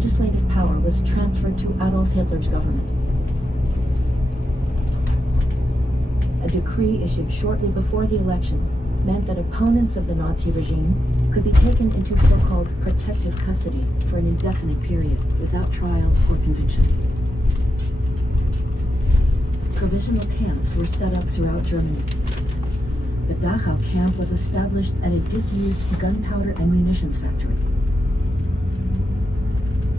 legislative power was transferred to Adolf Hitler's government. A decree issued shortly before the election meant that opponents of the Nazi regime could be taken into so-called protective custody for an indefinite period without trial or conviction. Provisional camps were set up throughout Germany. The Dachau camp was established at a disused gunpowder and munitions factory.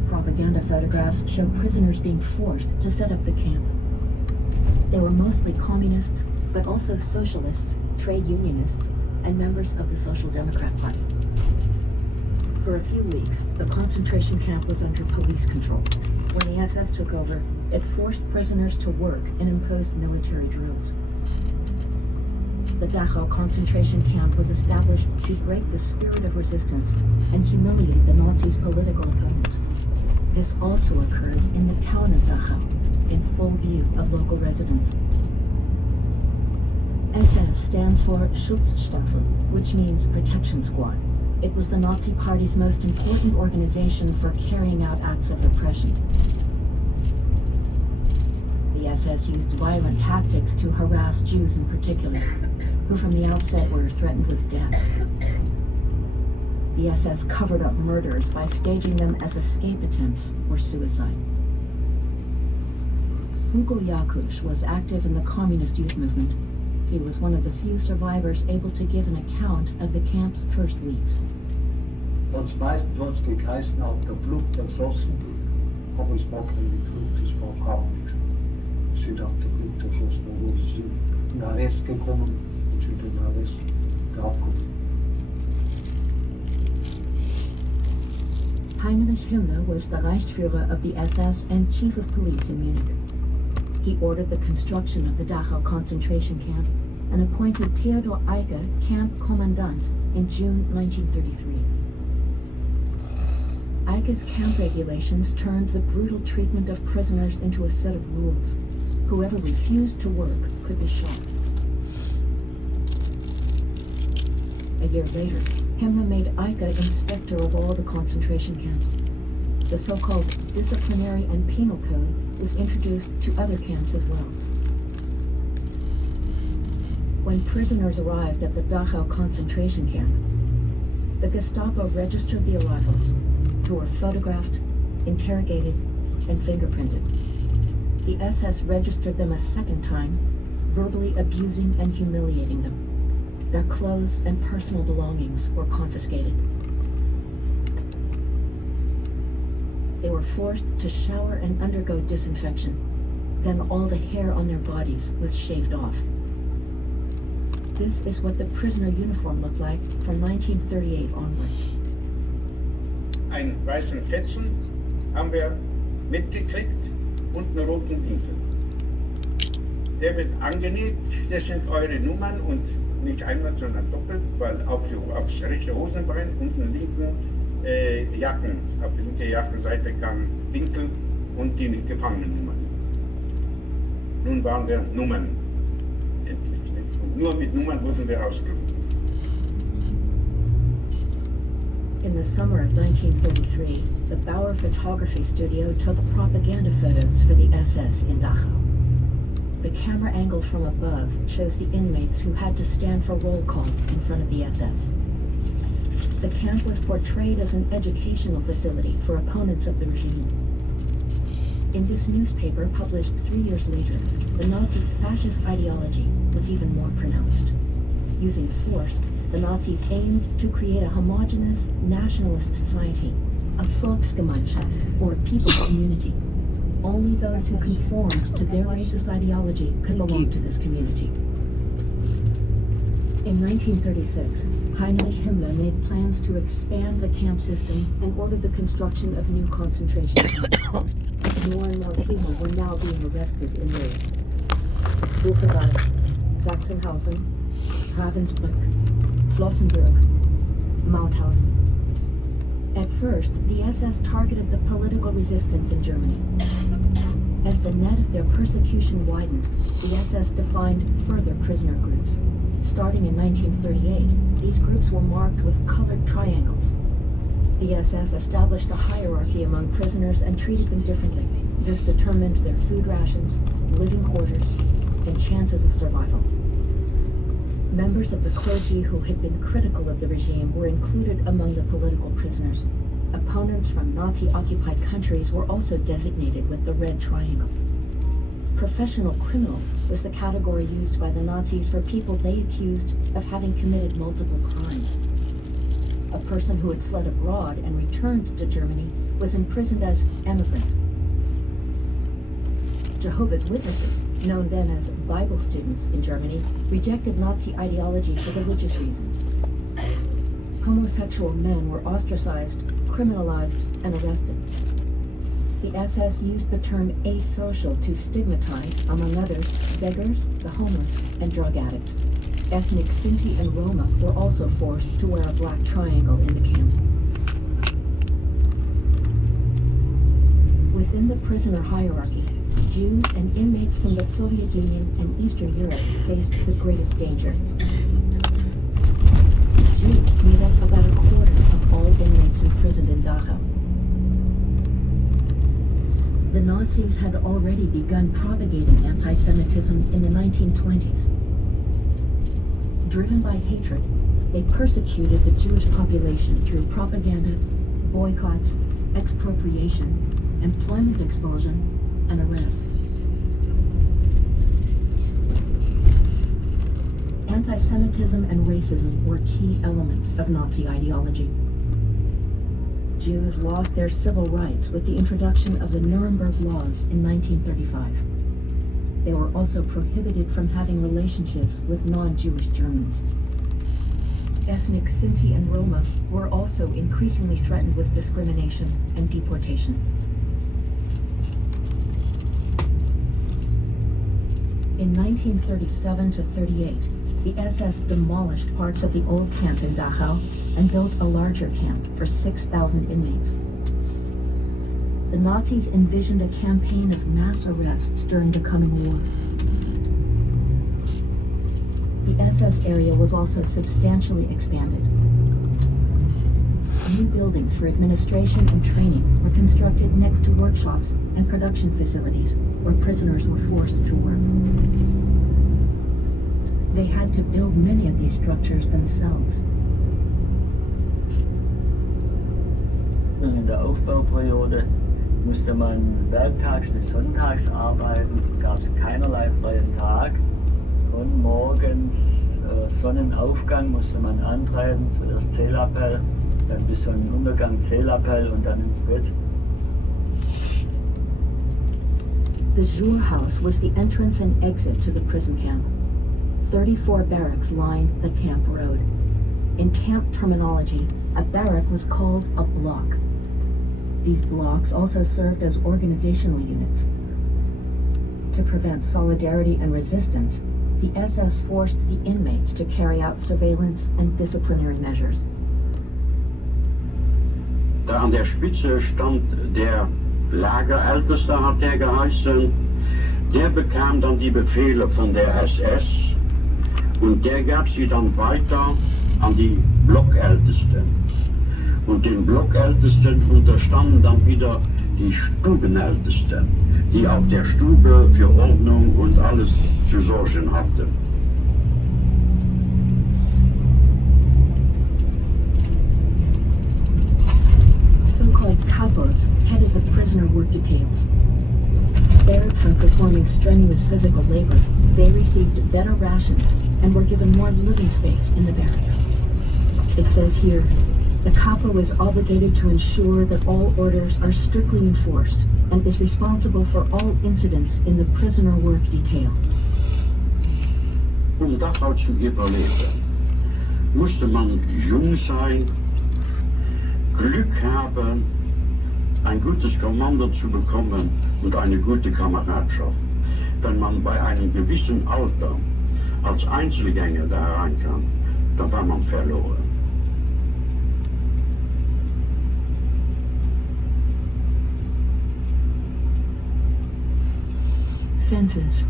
Propaganda photographs show prisoners being forced to set up the camp. They were mostly communists, but also socialists, trade unionists, and members of the Social Democrat Party. For a few weeks, the concentration camp was under police control. When the SS took over, it forced prisoners to work and imposed military drills. The Dachau concentration camp was established to break the spirit of resistance and humiliate the Nazis' political opponents. This also occurred in the town of Dachau, in full view of local residents. SS stands for Schutzstaffel, which means protection squad. It was the Nazi Party's most important organization for carrying out acts of repression. The SS used violent tactics to harass Jews in particular, who from the outset were threatened with death. The SS covered up murders by staging them as escape attempts or suicide. Hugo Jakusch was active in the communist youth movement. He was one of the few survivors able to give an account of the camp's first weeks. Sonst meistens sonst gekreisten auf der Flucht erschossen, aber es macht in die Flucht, es braucht auch nichts. Sie sind auf der Flucht erschossen, wo sie sind in den Arrest gekommen und sind in den Arrest draufgekommen. Heinrich Himmler was the Reichsführer of the SS and Chief of Police in Munich. He ordered the construction of the Dachau concentration camp and appointed Theodor Eicke camp commandant in June 1933. Eicke's camp regulations turned the brutal treatment of prisoners into a set of rules. Whoever refused to work could be shot. A year later, Himmler made Eicke inspector of all the concentration camps. The so-called disciplinary and penal code was introduced to other camps as well. When prisoners arrived at the Dachau concentration camp, the Gestapo registered the arrivals, who were photographed, interrogated, and fingerprinted. The SS registered them a second time, verbally abusing and humiliating them. Their clothes and personal belongings were confiscated. They were forced to shower and undergo disinfection. Then all the hair on their bodies was shaved off. This is what the prisoner uniform looked like from 1938 onwards. Einen weißen Fetzen haben wir mitgekriegt und einen roten Winkel. Der wird angenäht, das sind eure Nummern und nicht einmal, sondern doppelt, weil aufs rechte Hosenbein und den linken Jacken, auf der linken Jackenseite kam Winkel und die Gefangenennummern. Nun waren wir Nummern, endlich. Nicht? Und nur mit Nummern wurden wir ausgerufen. In the summer of 1933, the Bauer Photography Studio took propaganda photos for the SS in Dachau. The camera angle from above shows the inmates who had to stand for roll call in front of the SS. The camp was portrayed as an educational facility for opponents of the regime. In this newspaper, published 3 years later, the Nazis' fascist ideology was even more pronounced. Using force, the Nazis aimed to create a homogeneous, nationalist society, a Volksgemeinschaft, or people community. Only those who conformed to their racist ideology could belong to this community. In 1936, Heinrich Himmler made plans to expand the camp system and ordered the construction of new concentration camps. More and more people were now being arrested in waves. Buchenwald, Sachsenhausen, Ravensbrück, Flossenbürg, Mauthausen. At first, the SS targeted the political resistance in Germany. As the net of their persecution widened, the SS defined further prisoner groups. Starting in 1938, these groups were marked with colored triangles. The SS established a hierarchy among prisoners and treated them differently. This determined their food rations, living quarters, and chances of survival. Members of the clergy who had been critical of the regime were included among the political prisoners. Opponents from Nazi-occupied countries were also designated with the red triangle. Professional criminal was the category used by the Nazis for people they accused of having committed multiple crimes. A person who had fled abroad and returned to Germany was imprisoned as emigrant. Jehovah's Witnesses, known then as Bible students in Germany, rejected Nazi ideology for religious reasons. Homosexual men were ostracized, criminalized, and arrested. The SS used the term asocial to stigmatize, among others, beggars, the homeless, and drug addicts. Ethnic Sinti and Roma were also forced to wear a black triangle in the camp. Within the prisoner hierarchy, Jews and inmates from the Soviet Union and Eastern Europe faced the greatest danger. Jews made up about a quarter of all inmates imprisoned in Dachau. The Nazis had already begun propagating anti-Semitism in the 1920s. Driven by hatred, they persecuted the Jewish population through propaganda, boycotts, expropriation, employment expulsion, and arrests. Anti-Semitism and racism were key elements of Nazi ideology. Jews lost their civil rights with the introduction of the Nuremberg Laws in 1935. They were also prohibited from having relationships with non-Jewish Germans. Ethnic Sinti and Roma were also increasingly threatened with discrimination and deportation. In 1937 to 38, the SS demolished parts of the old camp in Dachau and built a larger camp for 6,000 inmates. The Nazis envisioned a campaign of mass arrests during the coming war. The SS area was also substantially expanded. New buildings for administration and training were constructed next to workshops and production facilities where prisoners were forced to work. They had to build many of these structures themselves. In der Aufbauperiode musste man werktags bis sonntags arbeiten, gab es keinerlei freien Tag. Und morgens Sonnenaufgang musste man antreiben, zuerst Zählappell, dann bis Sonnenuntergang Zählappell und dann ins Bett. The Jour House was the entrance and exit to the prison camp. 34 barracks lined the camp road. In camp terminology, a barrack was called a block. These blocks also served as organizational units. To prevent solidarity and resistance, the SS forced the inmates to carry out surveillance and disciplinary measures. Da an der Spitze stand der Lagerälteste, hat der geheißen. Der bekam dann die Befehle von der SS und der gab sie dann weiter an die Blockältesten. Und den Blockältesten unterstanden dann wieder die Stubenältesten, die auf der Stube für Ordnung und alles zu sorgen hatten. So-called capos headed the prisoner work details. Spared from performing strenuous physical labor, they received better rations and were given more living space in the barracks. It says here, the capo is obligated to ensure that all orders are strictly enforced and is responsible for all incidents in the prisoner work detail. Dachau zu überleben, musste man jung sein, Glück haben, ein gutes Kommando zu bekommen und eine gute Kameradschaft. Wenn man bei einem gewissen Alter als Einzelgänger da hereinkam, dann war man verloren. Fences,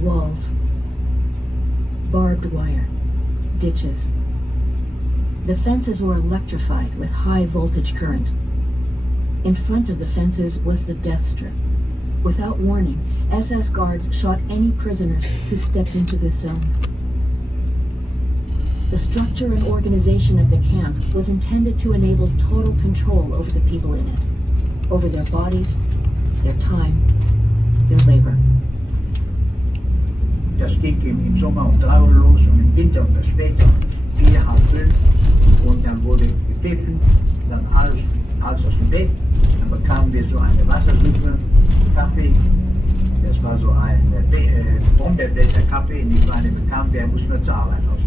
walls, barbed wire, ditches, The fences were electrified with high voltage current. In front of the fences was the death strip. Without warning, SS guards shot any prisoners who stepped into this zone. The structure and organization of the camp was intended to enable total control over the people in it, over their bodies, their time, their labor. Das ging im Sommer um 3 Uhr los und im Winter oder später 4, halb 5 und dann wurde gepfiffen, dann alles aus dem Bett, dann bekamen wir so eine Wassersuppe, Kaffee, das war so ein Brombeerblätter Kaffee, und die Kleine bekam, der musste nur zur Arbeit aus.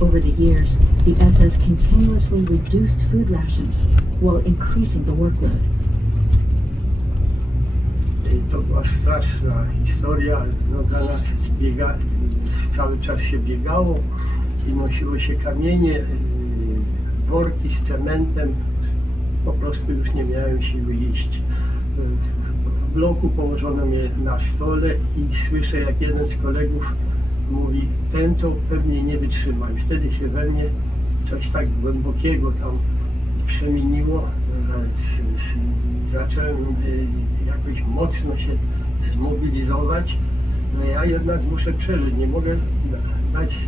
Over the years, the SS continuously reduced food rations while increasing the workload. To była straszna historia, no dla nas cały czas się biegało i nosiło się kamienie, worki z cementem, po prostu już nie miałem siły iść. W bloku położono mnie na stole i słyszę, jak jeden z kolegów mówi, ten to pewnie nie wytrzyma. I wtedy się we mnie coś tak głębokiego tam przemieniło. Zacząłem jakoś mocno się zmobilizować. No ja jednak muszę przeżyć, nie mogę dać,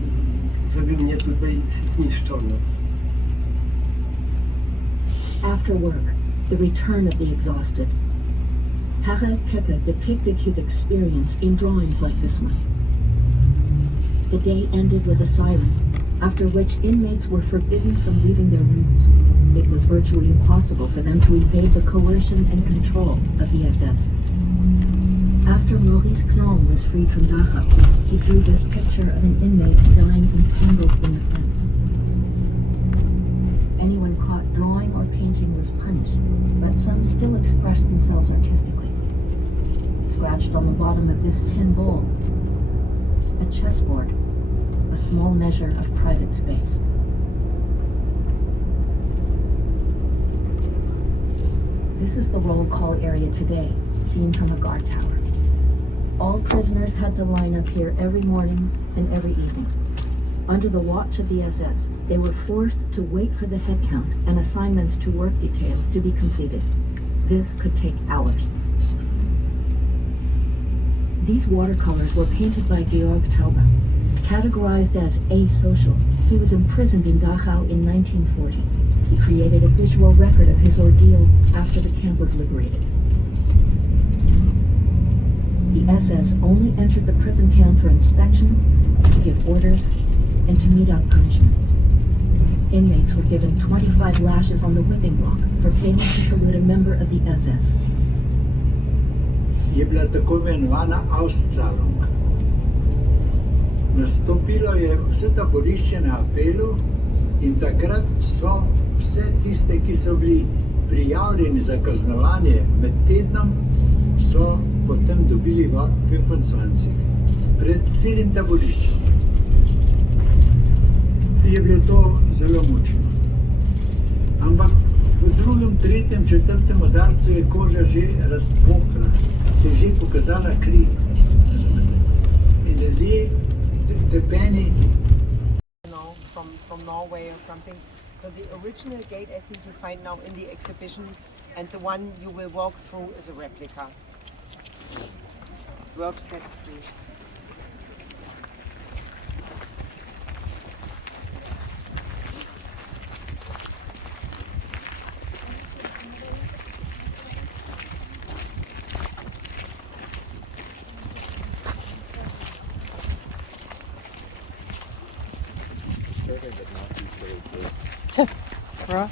żeby mnie tutaj zniszczono. After work, the return of the exhausted. Harald Pepper depicted his experience in drawings like this one. The day ended with a siren, after which inmates were forbidden from leaving their rooms. It was virtually impossible for them to evade the coercion and control of the SS. After Maurice Knoll was freed from Dachau, he drew this picture of an inmate dying entangled in the fence. Anyone caught drawing or painting was punished, but some still expressed themselves artistically. Scratched on the bottom of this tin bowl, a chessboard, a small measure of private space. This is the roll call area today, seen from a guard tower. All prisoners had to line up here every morning and every evening. Under the watch of the SS, they were forced to wait for the head count and assignments to work details to be completed. This could take hours. These watercolors were painted by Georg Tauber, categorized as asocial. He was imprisoned in Dachau in 1940. He created a visual record of his ordeal after the camp was liberated. The SS only entered the prison camp for inspection, to give orders, and to mete out punishment. Inmates were given 25 lashes on the whipping block for failing to salute a member of the SS. Je bila tako imenovana Auszahlung. Nastopilo je vse taborišče na apelu in takrat so vse tiste, ki so bili prijavljeni za kaznovanje med tednom, so potem dobili 25 pred celim taboriščem. Je bilo to zelo mučno. Ampak v drugem, tretjem, četrtem udarcu je koža že razpokla, se je že pokazala kri. In ljudje, tepeni. From Norway or something. So the original gate I think you find now in the exhibition, and the one you will walk through is a replica. Work sets free. Right.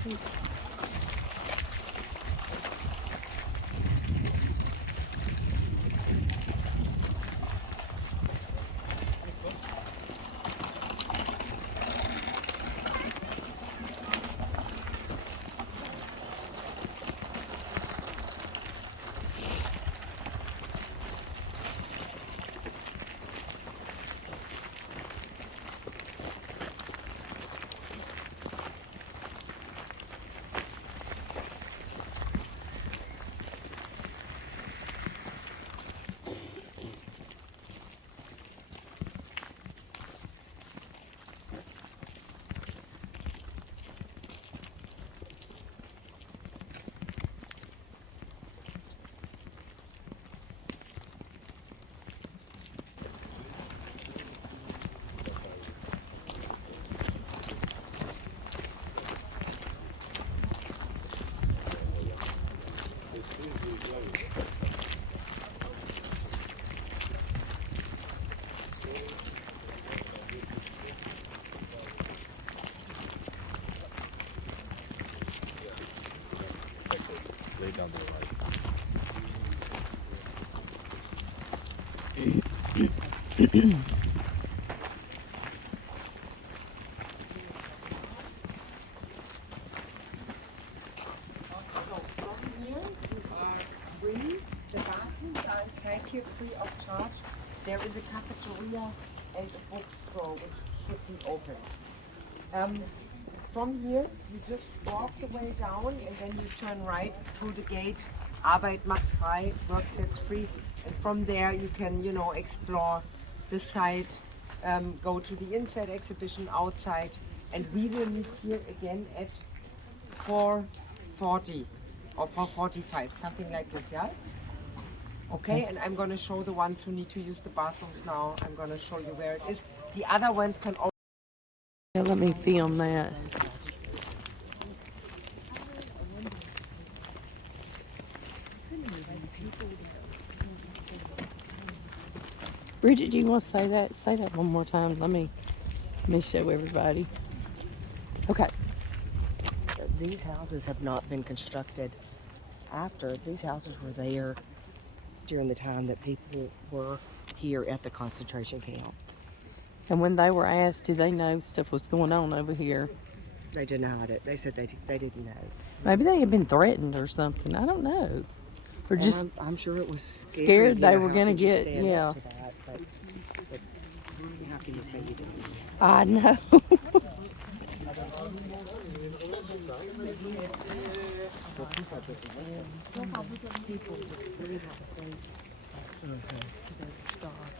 down there, right? So from here you are free. The bathrooms are inside here free of charge. There is a cafeteria and a bookstore which should be open. From here you just walk the way down and then you turn right through the gate. Arbeit macht frei, work sets free. And from there you can, you know, explore the site, go to the inside exhibition outside, and we will meet here again at 4:40 or 4:45, something like this, yeah? Okay, and I'm gonna show the ones who need to use the bathrooms now. I'm gonna show you where it is. The other ones can also. Yeah, let me film that. Bridget, do you want to say that? Say that one more time. Let me show everybody. Okay. So these houses have not been constructed after. These houses were there during the time that people were here at the concentration camp. And when they were asked, did they know stuff was going on over here? They denied it. They said they didn't know. Maybe they had been threatened or something. I don't know. Or And just I'm sure it was scary, scared you they know, were how gonna could you get- stand yeah. up to that, but how can you say you didn't? I know. People really have to think because they were starved.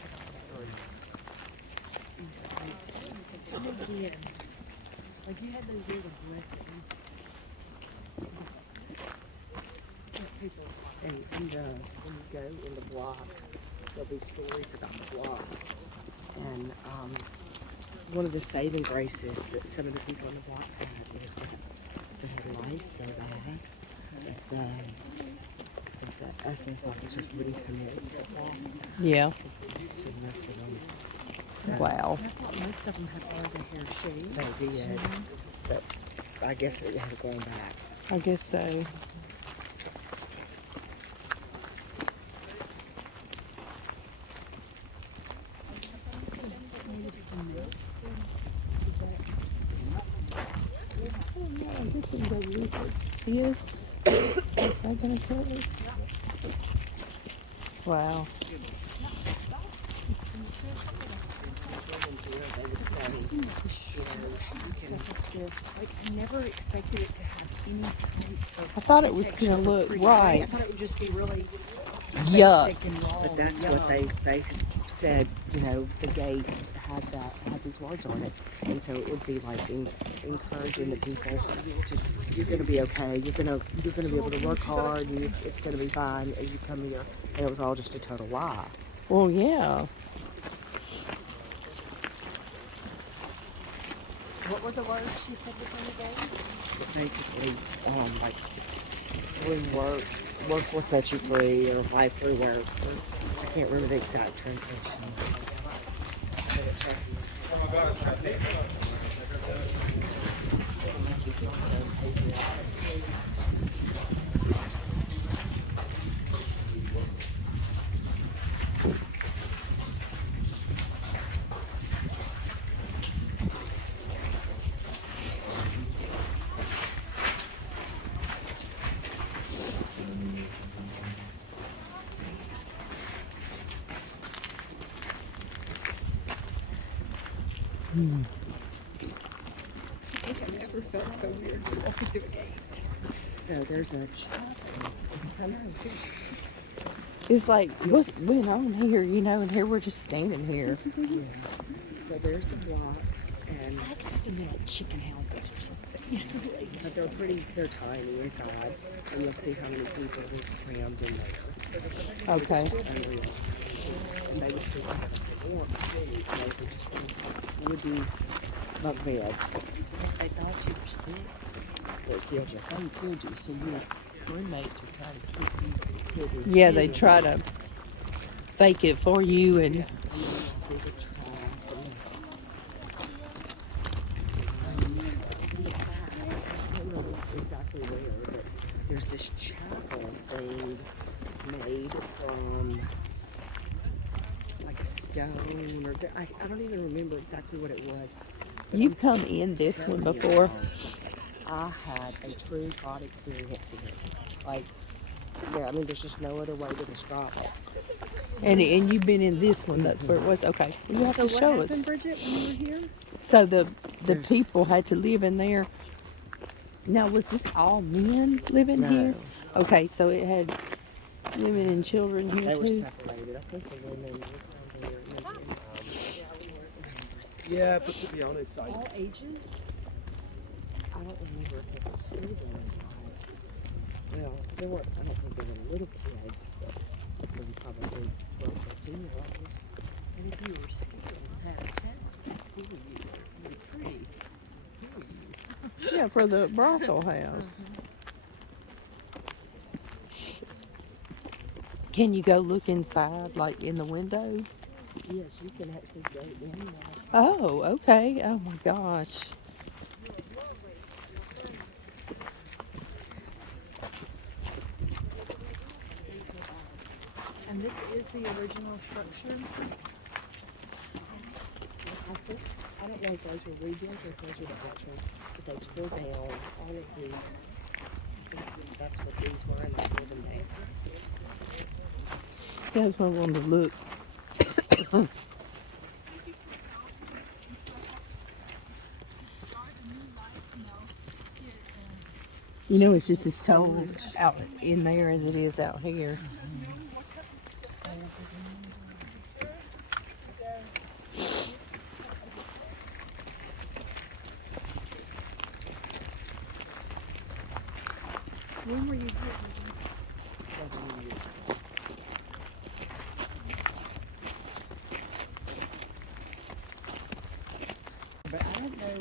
Like you had those little blessings. People. And when you go in the blocks, there'll be stories about the blocks. And one of the saving graces that some of the people in the blocks had is that they had life so bad that the SS officers wouldn't come into the block Yeah. to mess with them. So Wow. I thought most of them had already hair shaved. they did, but I guess it had gone back. I guess so. So is this like made of cement? Is that Yes. Am I gonna cut it? Wow. surprising that the structure and stuff like this? Like I never expected it to have any type of I thought it was texture gonna or look pretty. right. I thought it would just be really Yuck. basic and raw. But that's and what yuck. they said, you know, the gates had these words on it. And so it would be like encouraging the people to, you're gonna be okay, you're gonna be able to work hard, and it's gonna be fine as you come here. And it was all just a total lie. Well, yeah. What were the words she said within the game? Basically, like through work will set you free, or life through work. I can't remember the exact translation. I think I never felt so weird walking through a gate. So there's a I know. It's like, what's going on here, you know, and here we're just standing here. Yeah. So there's the blocks, and I expected them to be like chicken houses or something. You know, like but just they're tiny inside, and you'll see how many people are crammed in there. Okay. It's just unreal. And they would sleep out of the warmth, and they would just be woody bunk beds they thought you were sick. that killed you. Oh, killed you. So your roommates were trying to keep you. Yeah, they try to fake it for you and And then you'll see the track. I don't know exactly where, but there's this chapel thing made from like a stone, or I don't even remember exactly what it was. But You've come in this one before. I had a true God experience here. Like, yeah, I mean, there's just no other way to describe it. And you've been in this one. That's where it was. Okay, you have to show us. Bridget, when you were here? So the people had to live in there. Now, was this all men living here? Okay, so it had women and children here They too. were separated. I think the women were down there. Yeah, but to be honest, All ages? I don't remember if there were children or not. Well, there were. I don't think there were little kids, but there were probably 12, 13 year olds. And if you were scared and had a cat, who were you? You were pretty. Who were you? Yeah, for the brothel house. Can you go look inside, like in the window? Yes, you can actually go in there. Oh, okay. Oh my gosh. And this is the original structure. I don't know if those were rebuilt or if those were the actual, if they tore down all of these. That's what these were, and they tore them down. Yeah, that's what I wanted to look. You know, it's just as cold out in there as it is out here. When were you here? 7 years.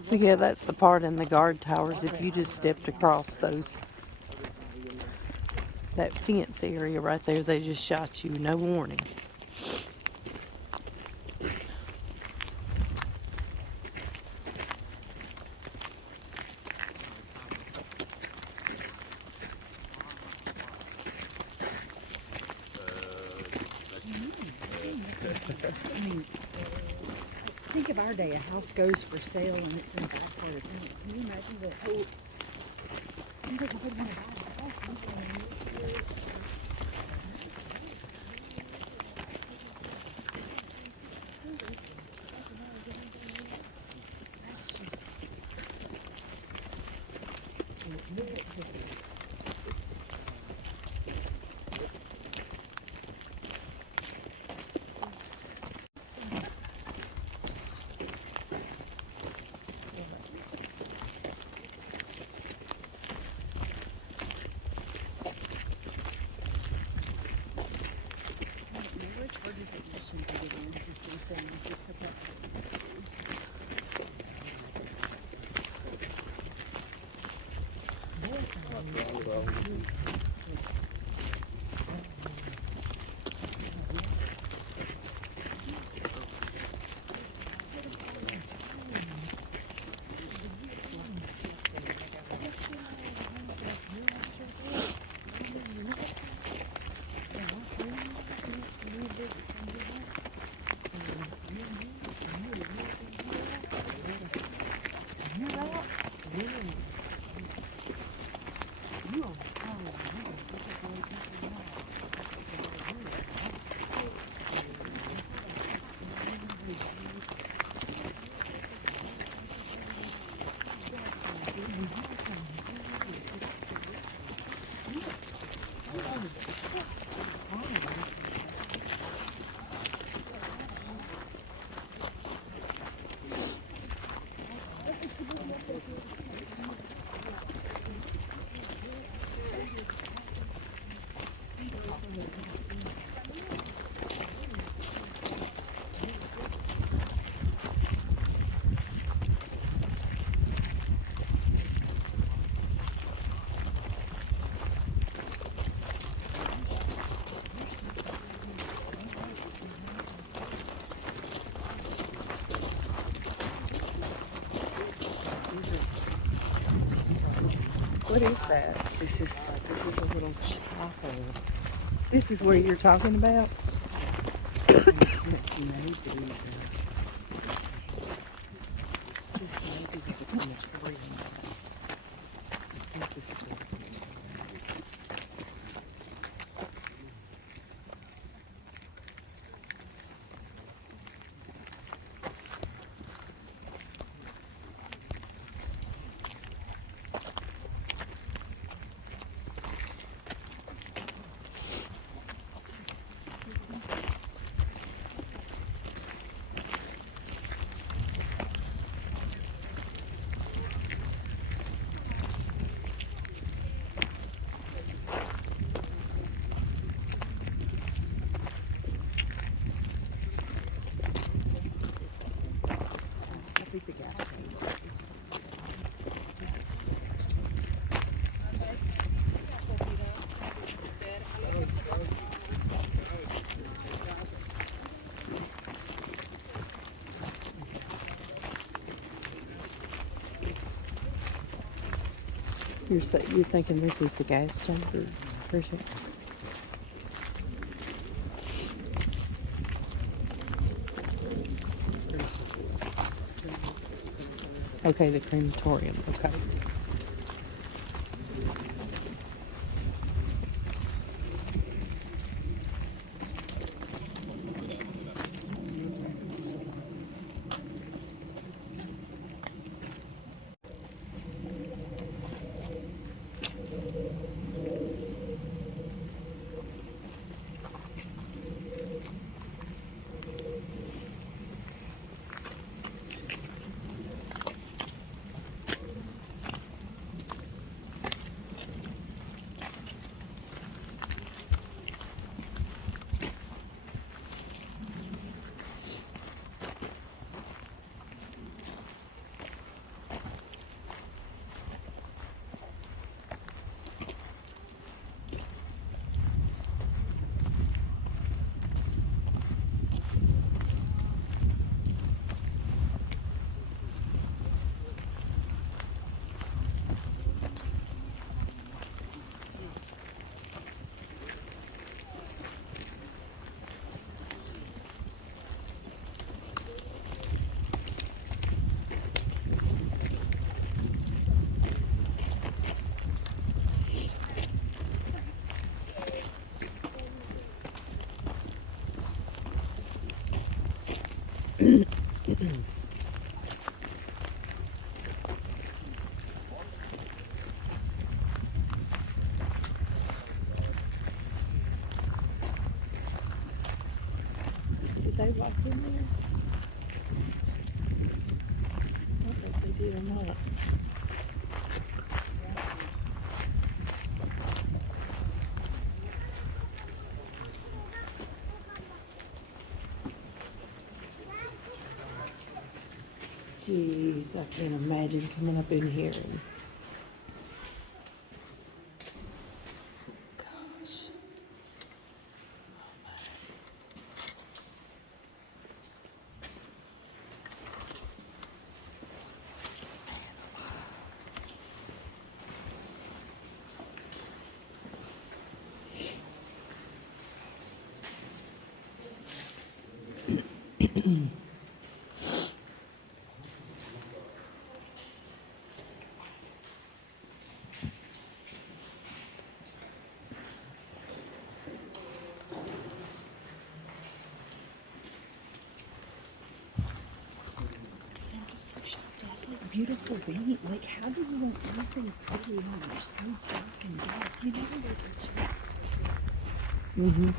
So yeah, that's the part in the guard towers. If you just stepped across those, that fence area right there, they just shot you, no warning. Think of our day, a house goes for sale and it's in the back part of town. Can you imagine the whole... Seems like nobody wanna buy the house. That's just... What is that? This is This is a little chapel. This is what you're talking about? This may be the crematorium was. I think this is where the crematorium is. I think the gas tank. You're thinking this is the gas chamber, Bridget? Okay, the crematorium. Okay. Did they walk in there? I don't know if they did or not. Jeez, I can't imagine coming up in here and gosh. I'm just so shocked. It has like beautiful paint. Like, how do you want anything pretty when you're so dark and dark? You know, like it's just. Mm-hmm.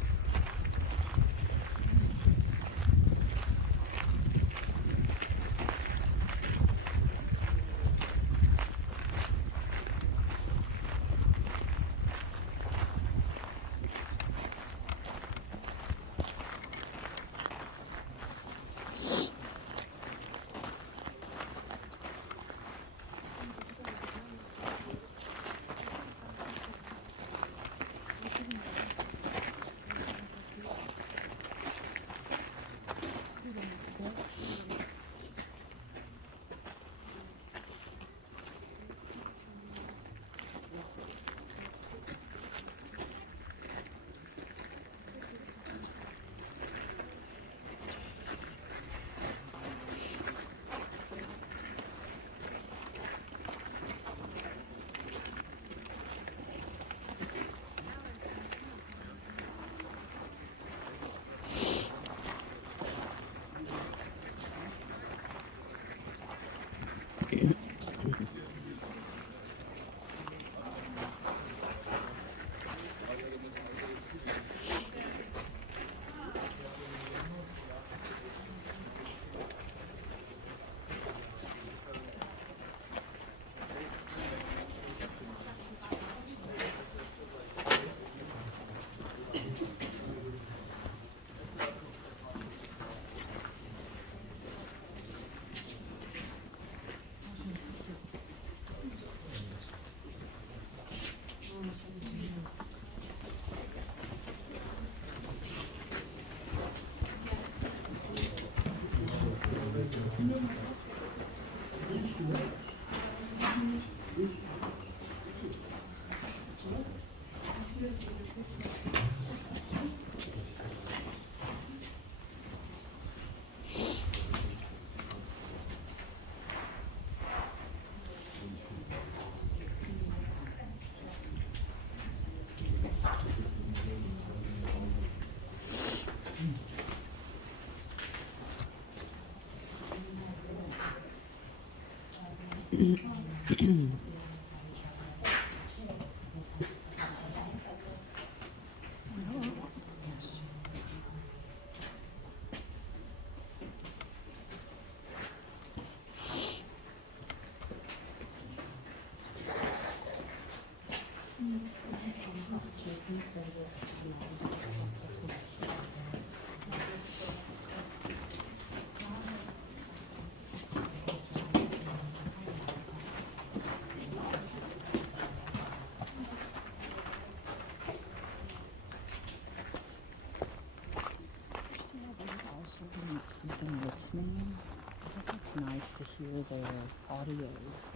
Something listening. I think it's nice to hear their audio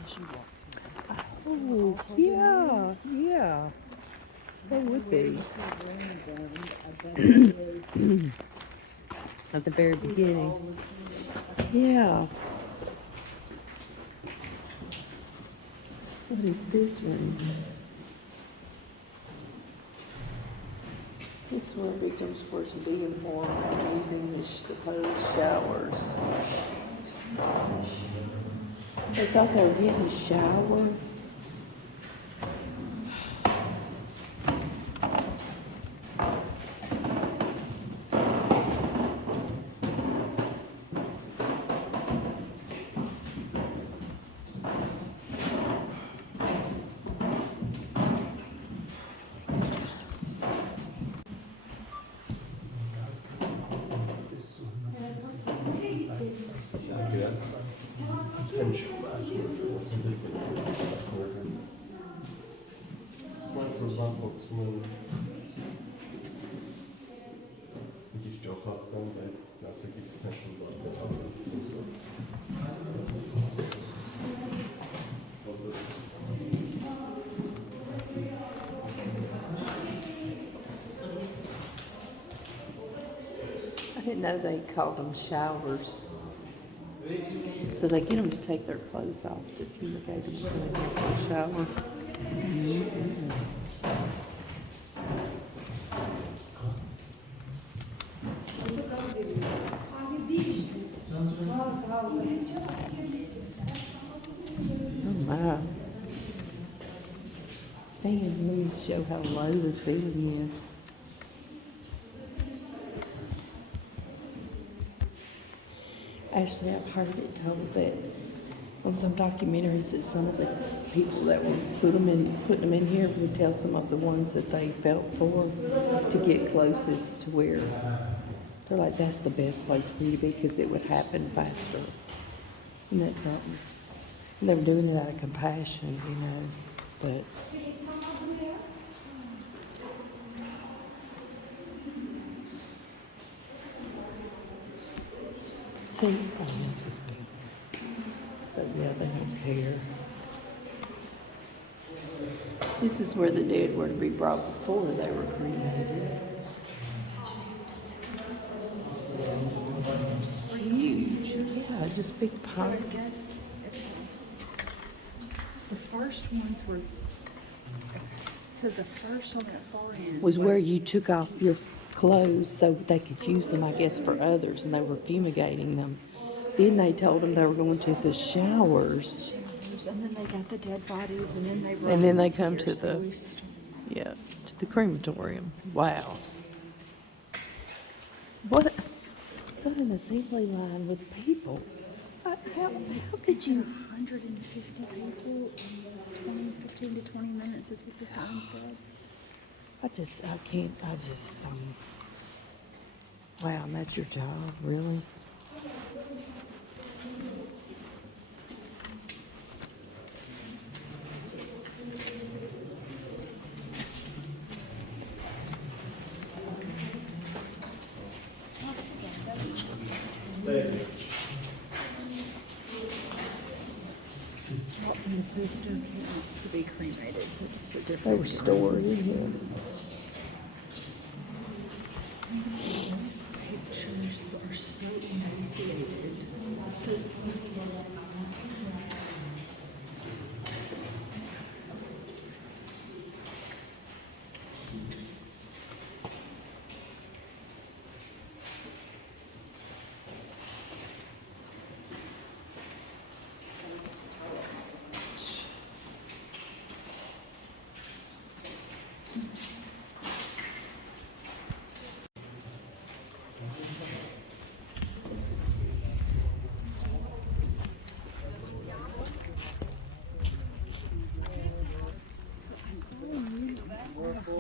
as you walk. Oh, yeah, yeah. They would be. At the very beginning. Yeah. What is this one? This is where victims were to be informed of using the supposed showers. They thought they were getting a shower. I didn't know they called them showers. So they get them to take their clothes off to fumigate them before they get their shower. Mm-hmm. Oh my. Sand, let me show how low the ceiling is. Actually, I've heard it told that on some documentaries that some of the people that were putting them in here would tell some of the ones that they felt for to get closest to where they're like, that's the best place for you to be because it would happen faster. Isn't that something? And they were doing it out of compassion, you know, but. See, oh, this is good. So yeah, they don't care. This is where the dead were to be brought before they were cremated. Huge, yeah, just big pipes. The first ones were. So the first on that far end Was where you took off your clothes so they could use them, I guess, for others, and they were fumigating them. Then they told them they were going to the showers. And then they got the dead bodies, and then they come to to the crematorium. Wow. What an assembly line with people. How could you? 150 people in 15 to 20 minutes is what the sign said. Wow, and that's your job, really? And the poster camps to be cremated, so it's so different. They were stored in here. These pictures are so emaciated. Those bodies.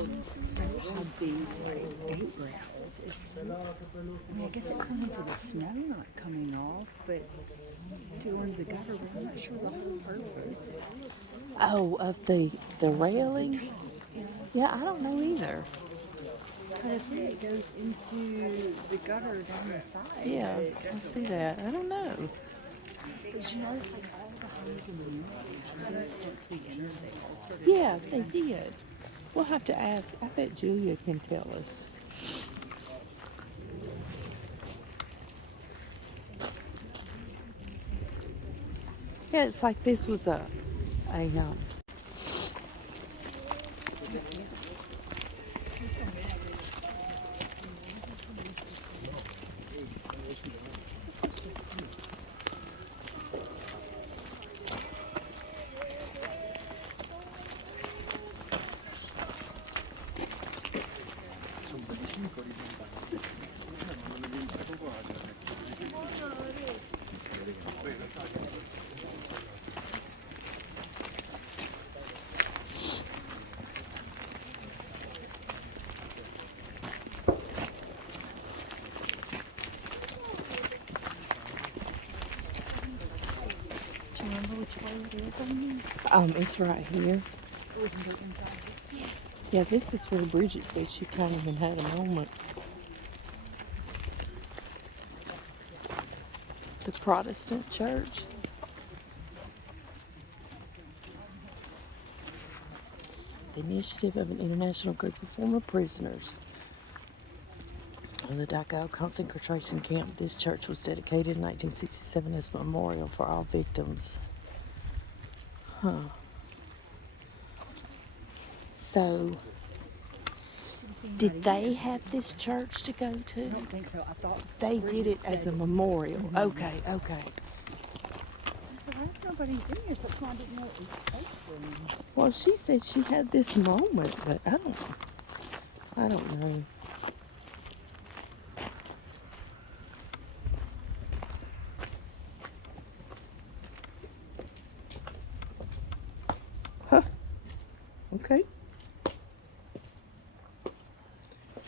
have these like gate rails. I guess it's something for the snow not coming off, but to under the gutter, but I'm not sure the whole purpose. Oh, of the railing? Yeah, I don't know either. I see it goes into the gutter down the side. Yeah, I see that. I don't know. But you notice like all the homes in the Munich, since we entered, they all started. Yeah, they did. We'll have to ask. I bet Julia can tell us. Yeah, it's like this was a Do you remember which way it is on there? it's right here. We can go inside this one. Yeah, this is where Bridget said she kind of had a moment. The Protestant church. The initiative of an international group of former prisoners of the Dachau concentration camp. This church was dedicated in 1967 as a memorial for all victims. Huh. So, did they have this church to go to? I don't think so. I thought They did it as a memorial. Mm-hmm. Okay. So why nobody's in here? So that's why I didn't know it was open. Well, she said she had this moment, but I don't know. Huh. Okay.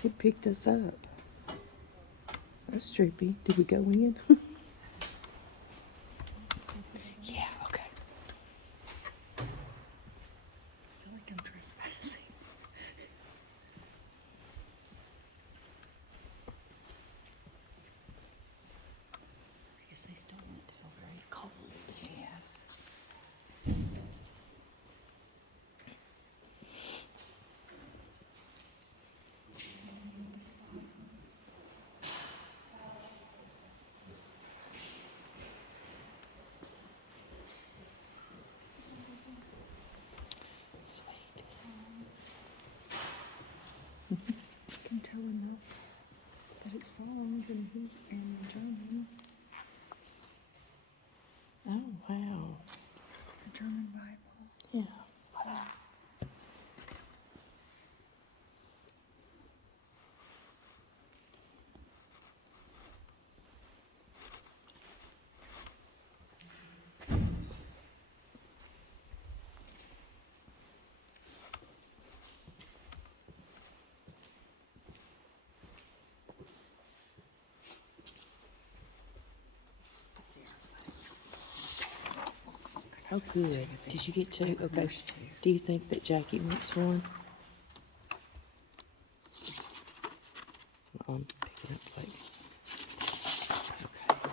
It picked us up. That's trippy. Did we go in? Yeah, okay. I feel like I'm trespassing. I guess they still want it to feel very cold. Yes. Sweet. You can tell enough that it's songs and German. Oh, wow. A German Bible. Yeah. Oh, good. Did you get two? Okay. Do you think that Jackie wants one? I'm picking up plate. Okay.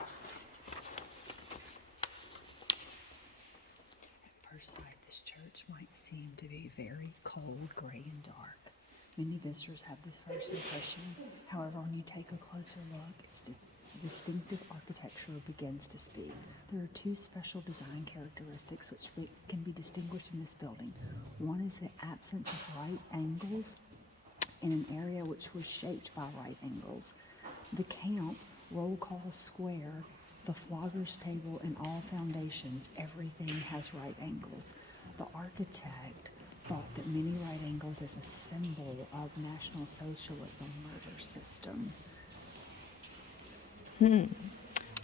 At first sight, this church might seem to be very cold, gray, and dark. Many visitors have this first impression. However, when you take a closer look, its distinctive architecture begins to speak. There are two special design characteristics which can be distinguished in this building. One is the absence of right angles in an area which was shaped by right angles. The camp, roll call square, the flogger's table, and all foundations, everything has right angles. The architect thought that many right angles is a symbol of National Socialism murder system.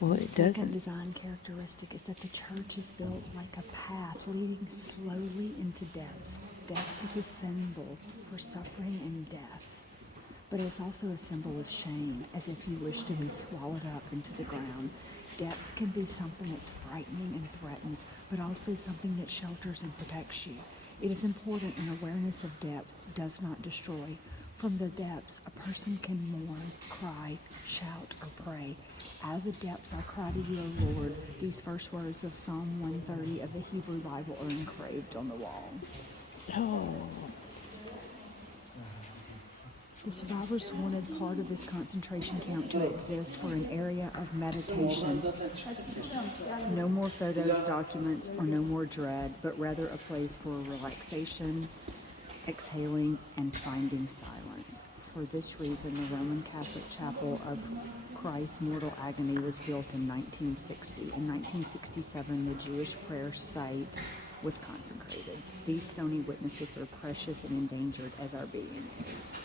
Well, The it second doesn't. design characteristic is that the church is built like a path leading slowly into depths. Death is a symbol for suffering and death, but it's also a symbol of shame, as if you wish to be swallowed up into the ground. Death can be something that's frightening and threatens, but also something that shelters and protects you. It is important an awareness of depth does not destroy. From the depths, a person can mourn, cry, shout, or pray. Out of the depths I cry to you, O Lord. These first words of Psalm 130 of the Hebrew Bible are engraved on the wall. Oh, The survivors wanted part of this concentration camp to exist for an area of meditation. No more photos, documents, or no more dread, but rather a place for relaxation, exhaling, and finding silence. For this reason, the Roman Catholic Chapel of Christ's Mortal Agony was built in 1960. In 1967, the Jewish prayer site was consecrated. These stony witnesses are precious and endangered as our being is.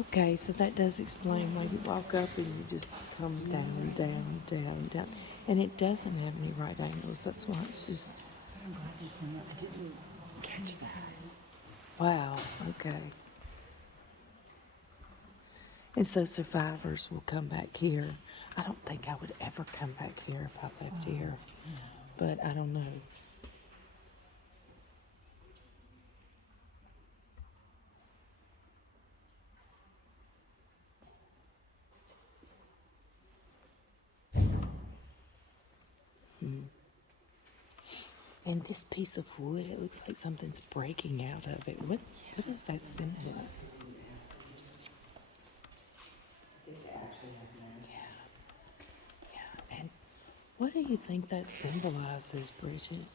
okay, so that does explain why you walk up and you just come down, down, down, down. And it doesn't have any right angles. That's why it's just, I'm glad you came up. I didn't catch that. wow, okay. And so survivors will come back here. I don't think I would ever come back here if I left here, but I don't know. And this piece of wood, it looks like something's breaking out of it. What is that symbol? Yeah. And what do you think that symbolizes, Bridget?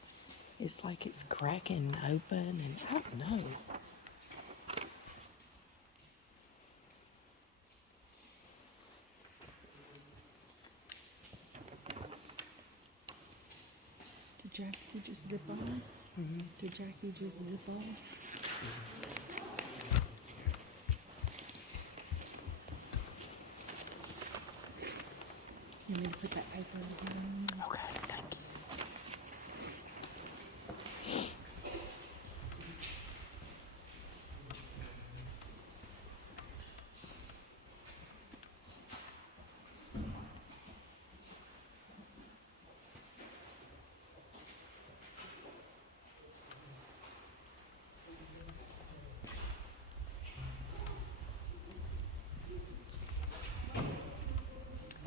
It's like it's cracking open, and I don't know. Did Jackie just zip off? Did Jackie just zip off? You need to put that paper in. Okay, thank you.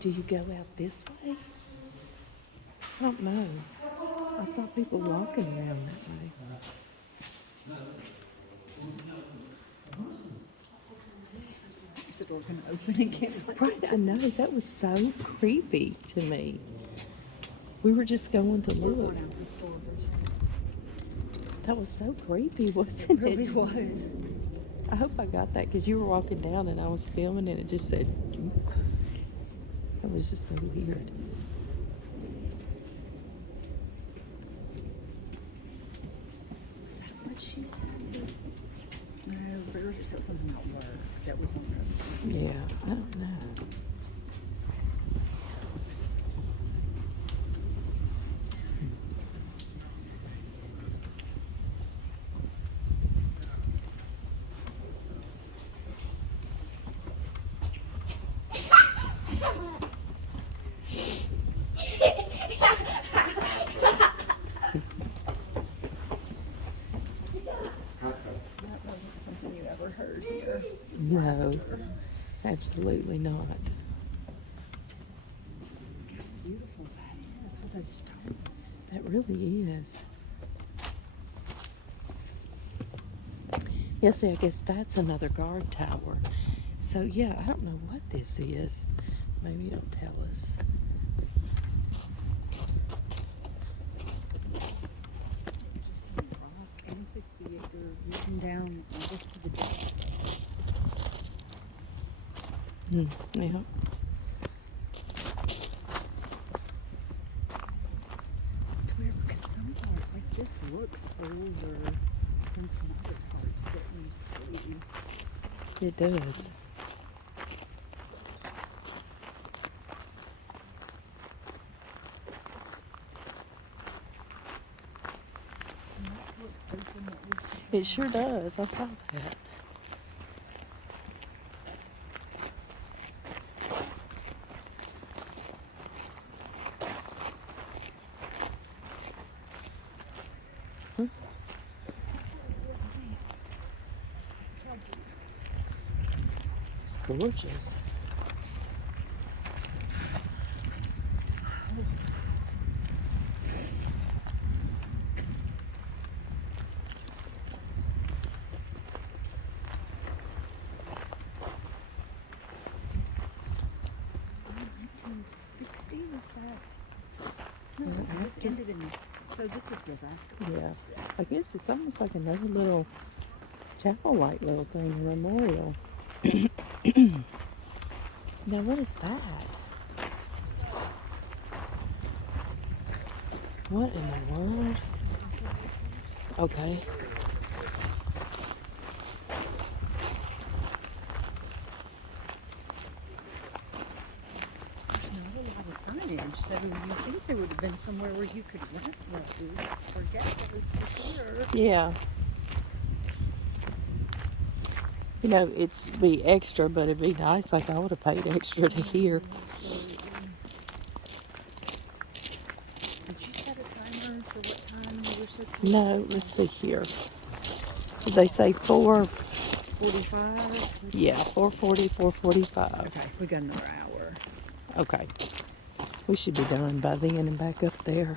Do you go out this way? I don't know. I saw people walking around that way. Is the door going to open again? Right, I know. That was so creepy to me. We were just going to We're look. going out this door. That was so creepy, wasn't It really was. I hope I got that because you were walking down and I was filming and it just said, that was just so weird. Was that what she said? No, but her said something about work that was on her. Yeah, I don't know. That wasn't something you ever heard here. No, absolutely not. Look how beautiful that is with those stones. That really is. Yeah, see, I guess that's another guard tower. So, yeah, I don't know what this is. Maybe you don't tell us. Just some rock amphitheater leading down just to the depths. Yeah. It's weird because some parts, like this looks older than some other parts that you see. It does. And that looks open that we It sure does. I saw that. It's gorgeous. This is 1960, was that? No, this ended in, so this was River. Yeah. I guess it's almost like another little chapel-like little thing, a memorial. Now, what is that? What in the world? Okay. There's not a lot of signage, so you think there would have been somewhere where you could rent those or get those to hear. Yeah. You know, it's be extra, but it'd be nice. Like, I would have paid extra to hear. Did you set a timer for what time you were supposed to? No, let's see here. Did they say 4? 45? Yeah, 4:40, 4:45. Okay, we got another hour. Okay. We should be done by then and back up there.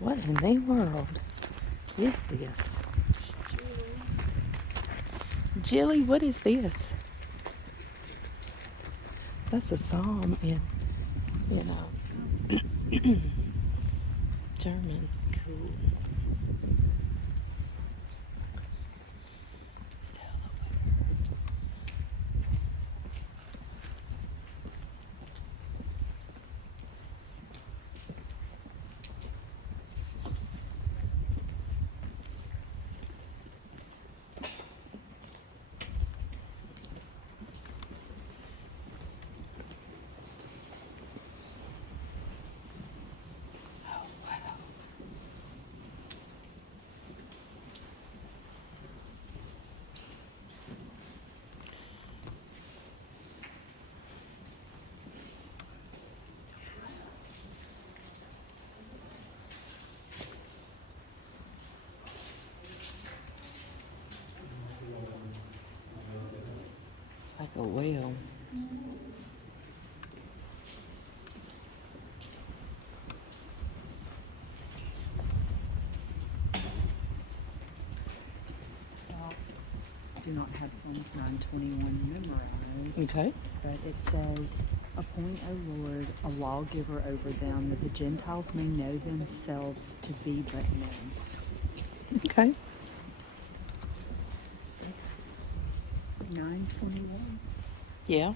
What in the world is this? Jilly, what is this? That's a psalm in German. Cool. Like a whale. So I do not have Psalms 9:21 memorized. Okay. But it says, "Appoint, O Lord, a lawgiver over them, that the Gentiles may know themselves to be but men." Okay. It's 9:21. Yeah.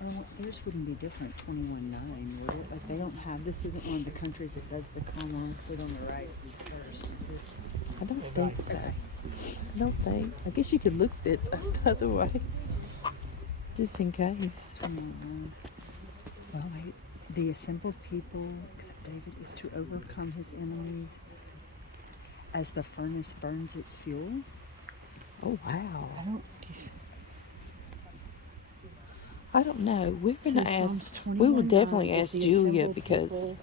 Well, theirs wouldn't be different, 21:9, would it? Like, they don't have, this isn't one of the countries that does the comma, put on the right first. I don't think so. I don't think. I guess you could look at it the other way. Just in case. 21:9. Well, wait. The assembled people, except David, is to overcome his enemies as the furnace burns its fuel. Oh, wow. I I don't know. We're So going to Psalms ask, we will 21:9 definitely is ask the Julia assembled because, people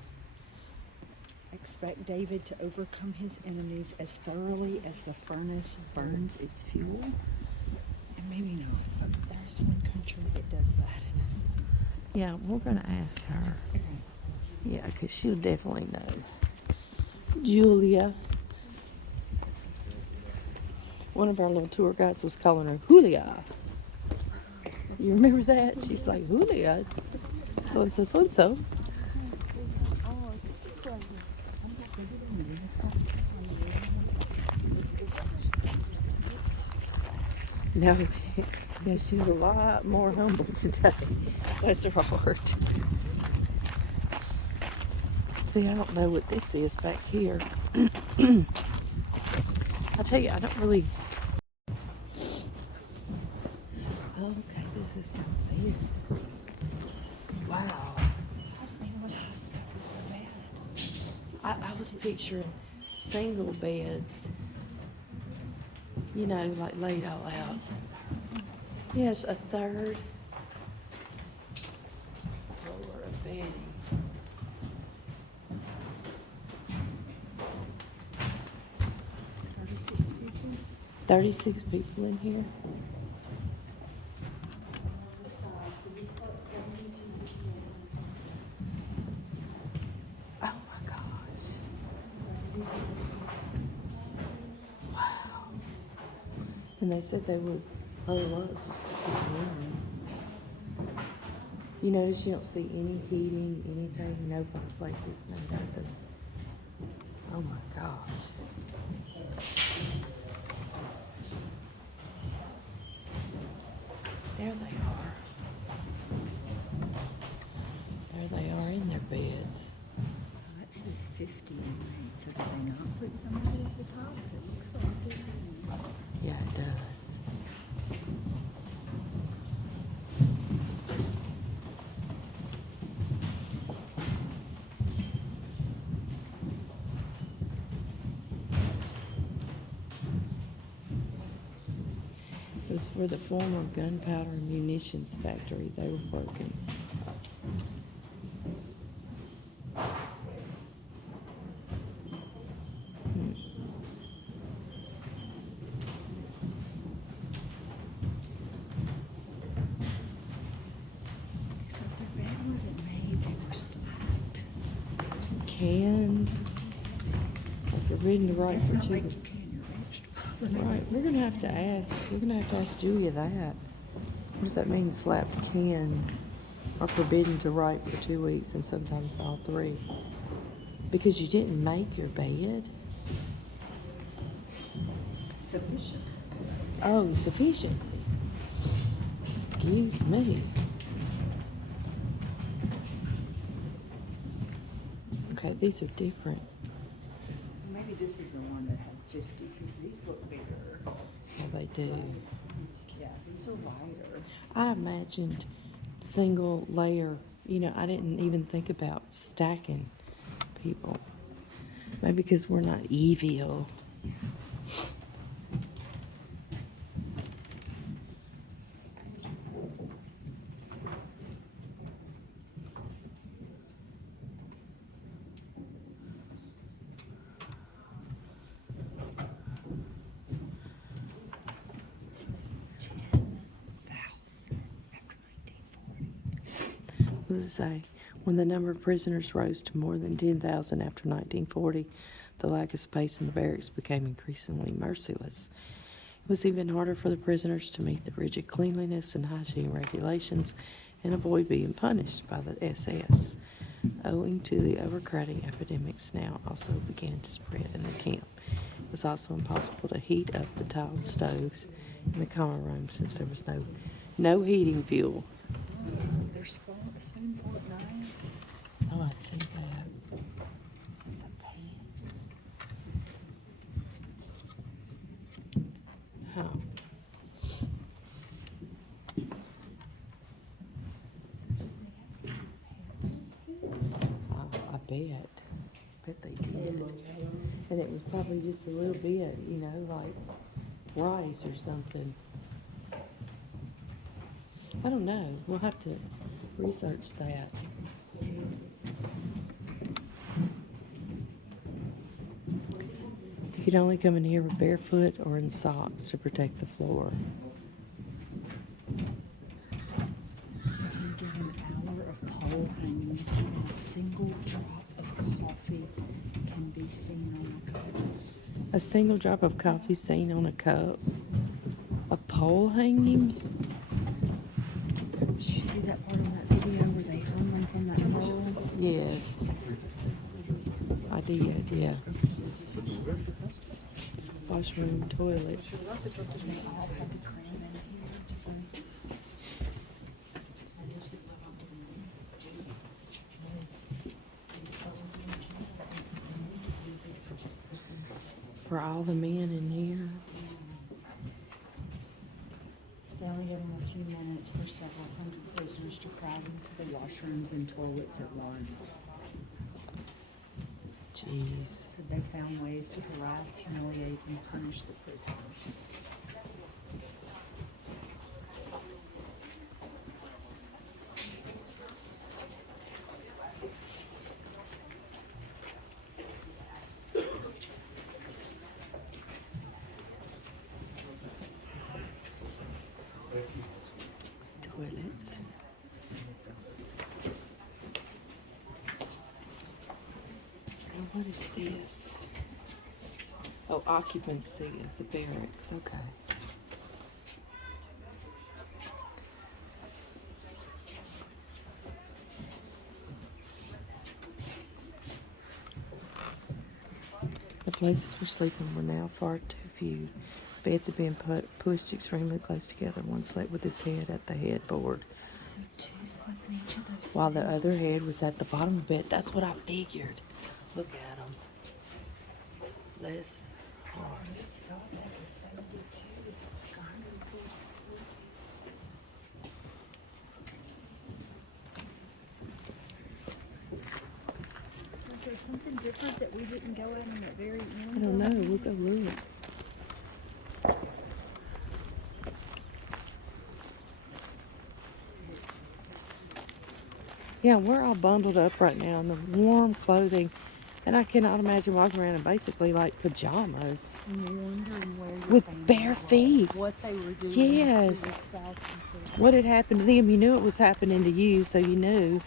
expect David to overcome his enemies as thoroughly as the furnace burns its fuel. And maybe not, but there's one country that does that. yeah, we're going to ask her. Yeah, because she'll definitely know. Julia. One of our little tour guides was calling her Julia. You remember that? She's like, Julia. So-and-so, so-and-so. No, yeah, she's a lot more humble today. Bless her heart. See, I don't know what this is back here. tell you, I don't really. Okay, this is my bed. Wow. I didn't realize that was so bad. I was picturing single beds, you know, like laid all out. Yes, a third roller of bedding. 36 people. 36 people in here. Oh my gosh. Wow. And they said they would hurl up just to keep warm. You notice you don't see any heating, anything, no fireplaces, no nothing. Oh my gosh. There they are. There they are in their beds. Oh, it says 59, so did they not put somebody at the top? It looks like 59. Yeah, it does. It was for the former gunpowder and munitions factory they were working. So if their bed wasn't made, they were slapped. Canned, or forbidden to write It's for not 2 like you can your vegetable. Right, we're gonna have to ask Julia that. What does that mean, slapped can, or forbidden to write for 2 weeks and sometimes all 3? Because you didn't make your bed? Sufficient. Oh, sufficient. Excuse me. Okay, these are different. Maybe this is the one that had 50, because these look bigger. Well, they do. Yeah, these are wider. I imagined single layer, you know, I didn't even think about stacking people. Maybe because we're not evil. What does it say? When the number of prisoners rose to more than 10,000 after 1940, the lack of space in the barracks became increasingly merciless. It was even harder for the prisoners to meet the rigid cleanliness and hygiene regulations and avoid being punished by the SS. Owing to the overcrowding epidemics now also began to spread in the camp. It was also impossible to heat up the tiled stoves in the common room since there was no heating fuel. There's a spoon, fork, knife. Oh, I see that. Since a pan. Oh. I bet they did. And it was probably just a little bit, you know, like rice or something. I don't know. We'll have to research that. You could only come in here with barefoot or in socks to protect the floor. You get an hour of pole hanging, and a single drop of coffee can be seen on a cup. A single drop of coffee seen on a cup. A pole hanging? Did you see that part of that video where they hung them from that pole? Yes. I did, yeah. Washroom, toilets. They all had to cram in here to this. For all the men in here. They only give them a few minutes for several hundred prisoners to crowd into the washrooms and toilets at once. Jeez. So they found ways to harass, humiliate, and punish the prisoners. Toilets. What is this? Oh, occupancy of the barracks. Okay. The places for sleeping were now far too few. Beds had been pushed extremely close together. One slept with his head at the headboard, So two slept in each other's while the beds. other head was at the bottom of the bed. That's what I figured. Look at them. Less. Sorry. I thought that was 72. It's like 140. Was there something different that we didn't go in at the very end? I don't know. We'll go look. Yeah, we're all bundled up right now in the warm clothing, and I cannot imagine walking around in basically like pajamas And you're wondering where your with family bare was, feet. what they were doing. Yes. who was vouching for them. What had happened to them? You knew it was happening to you, so you knew.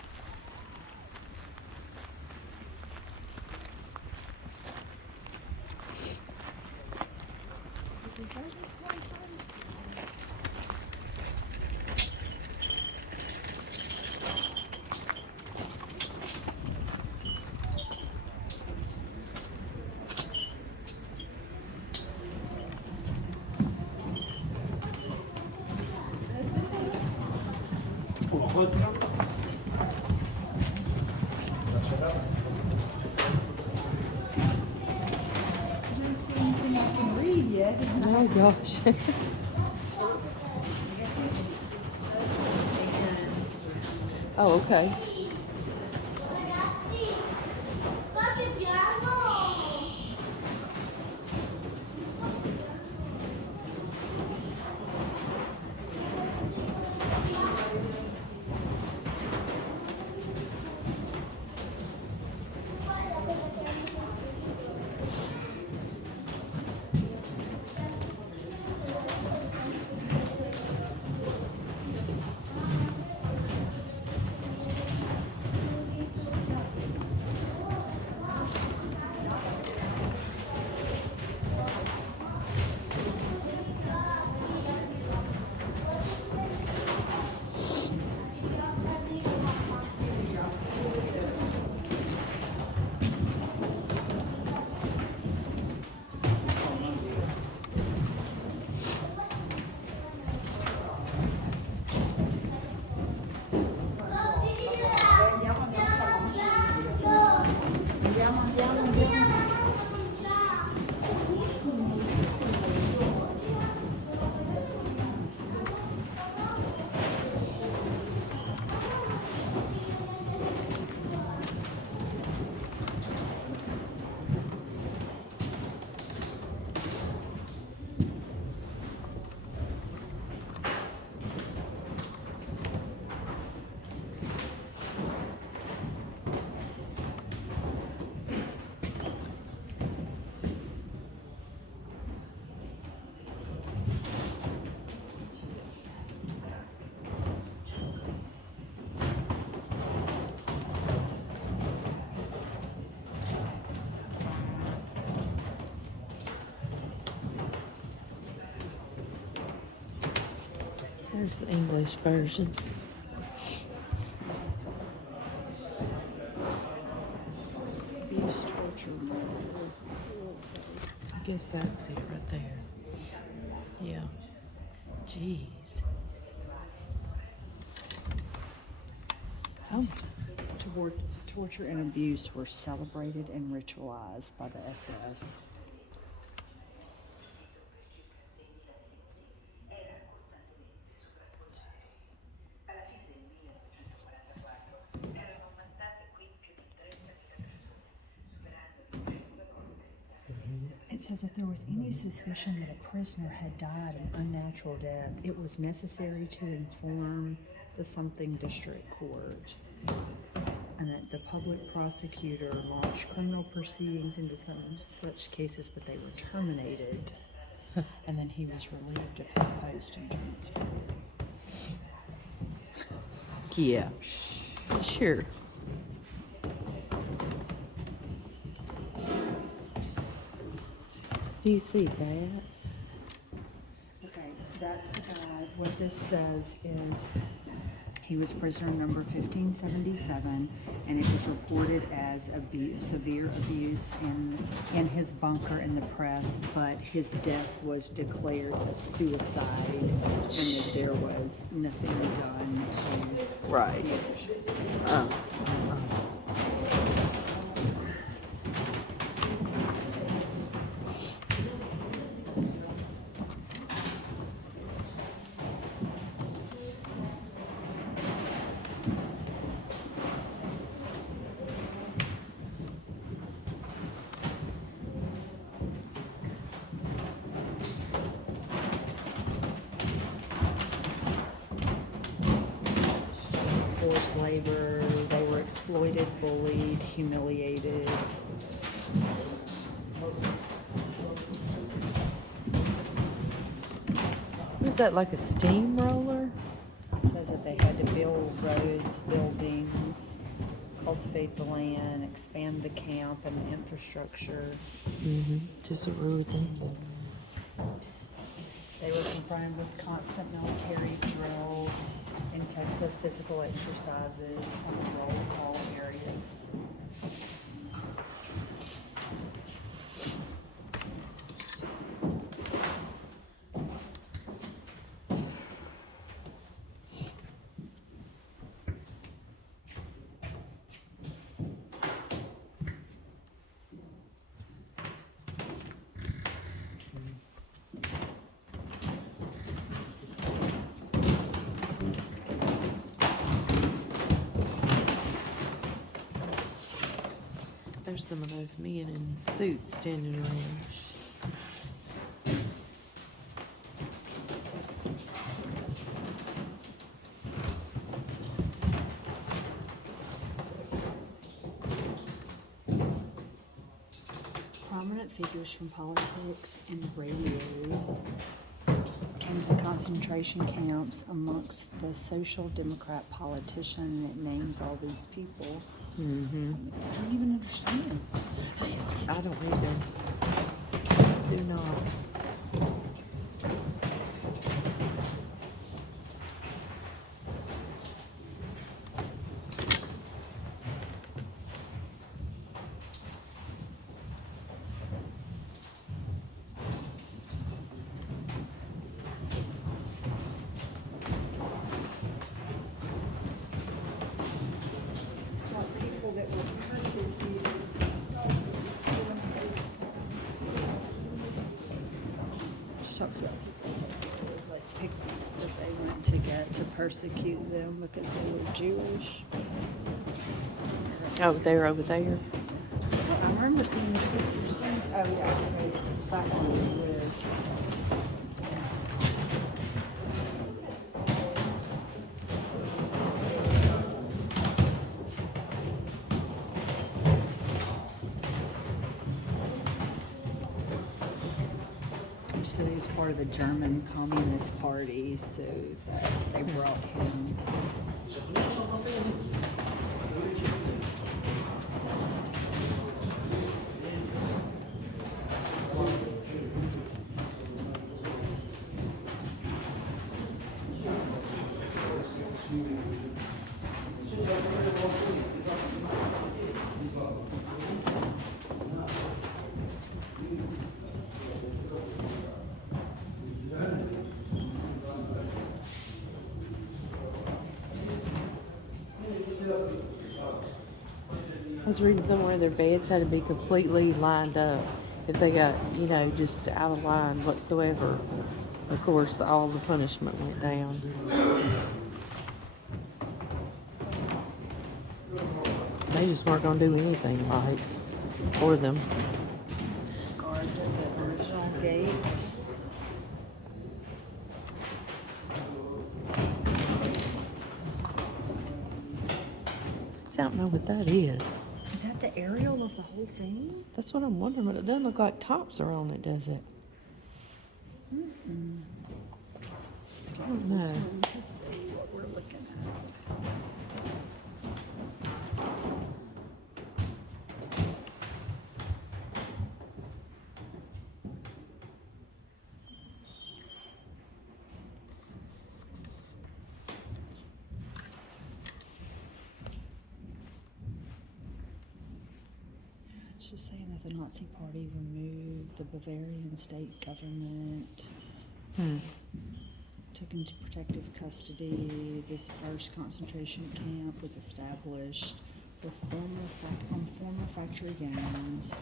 I don't see anything I can read yet. Oh gosh. Oh, okay. There's the English version. Abuse, torture, murder. I guess that's it right there. Yeah. Jeez. Torture and abuse were celebrated and ritualized by the SS. it says if there was any suspicion that a prisoner had died an unnatural death, it was necessary to inform the something district court, and that the public prosecutor launched criminal proceedings into some such cases, but they were terminated, and then he was relieved of his post and transferred. Yeah. Sure. Do you see that? Okay, that's the guy. What this says is he was prisoner number 1577, and it was reported as severe abuse in his bunker in the press, but his death was declared a suicide, and that there was nothing done to Right. the officials. Forced labor, they were exploited, bullied, humiliated. Was that like a steamroller? It says that they had to build roads, buildings, cultivate the land, expand the camp and the infrastructure. Just what we were thinking. They were confronted with constant military drills, intensive physical exercises on the roll call areas. There's some of those men in suits standing around. Prominent figures from politics and radio came to the concentration camps amongst the Social Democrat politician, and it names all these people. I don't even understand. I don't either. Do not. Talks about people like picked that they went to get to persecute them because they were Jewish. Oh, they're over there. I remember seeing these pictures. Oh yeah, it's back on the list. So he was part of the German Communist Party, so that they brought him. I was reading somewhere their beds had to be completely lined up. If they got, just out of line whatsoever, of course, all the punishment went down. They just weren't going to do anything right for them. Guards at the I don't know what that is. Is that the aerial of the whole thing? That's what I'm wondering, but it doesn't look like tops are on it, does it? I don't know. This one to see what we're looking at. It's just saying that the Nazi Party removed the Bavarian state government, took into protective custody. This first concentration camp was established for former factory gowns,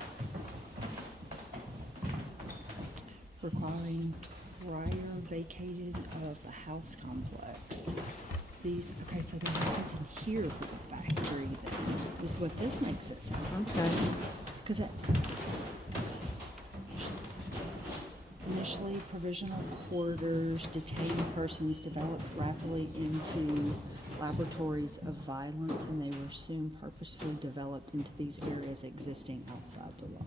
requiring prior vacated of the house complex. Okay, so there was something here for the factory. This is what this makes it sound. Okay. Because initially, provisional quarters, detained persons developed rapidly into laboratories of violence, and they were soon purposefully developed into these areas existing outside the law.